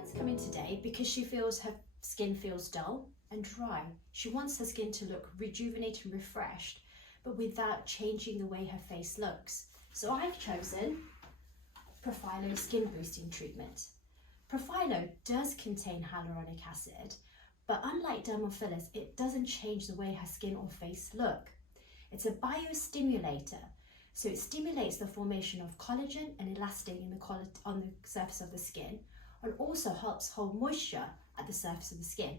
Karen's coming today because she feels her skin feels dull and dry. She wants her skin to look rejuvenated and refreshed, but without changing the way her face looks. So I've chosen Profhilo Skin Boosting Treatment. Profhilo does contain hyaluronic acid, but unlike dermal fillers, it doesn't change the way her skin or face look. It's a biostimulator, so it stimulates the formation of collagen and elastin on the surface of the skin, and also helps hold moisture at the surface of the skin.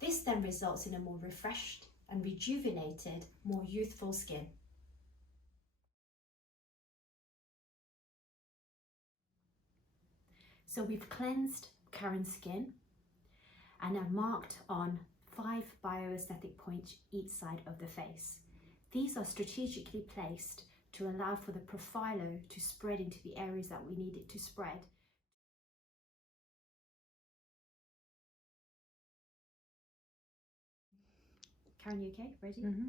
This then results in a more refreshed and rejuvenated, more youthful skin. So we've cleansed Karen's skin and I've marked on 5 bioaesthetic points each side of the face. These are strategically placed to allow for the Profhilo to spread into the areas that we need it to spread. Karen, you okay? Ready? Mm-hmm.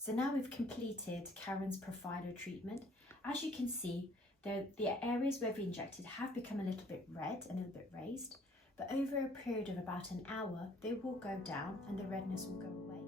So now we've completed Karen's Profhilo treatment. As you can see, the areas where we injected have become a little bit red and a little bit raised, but over a period of about an hour, they will go down and the redness will go away.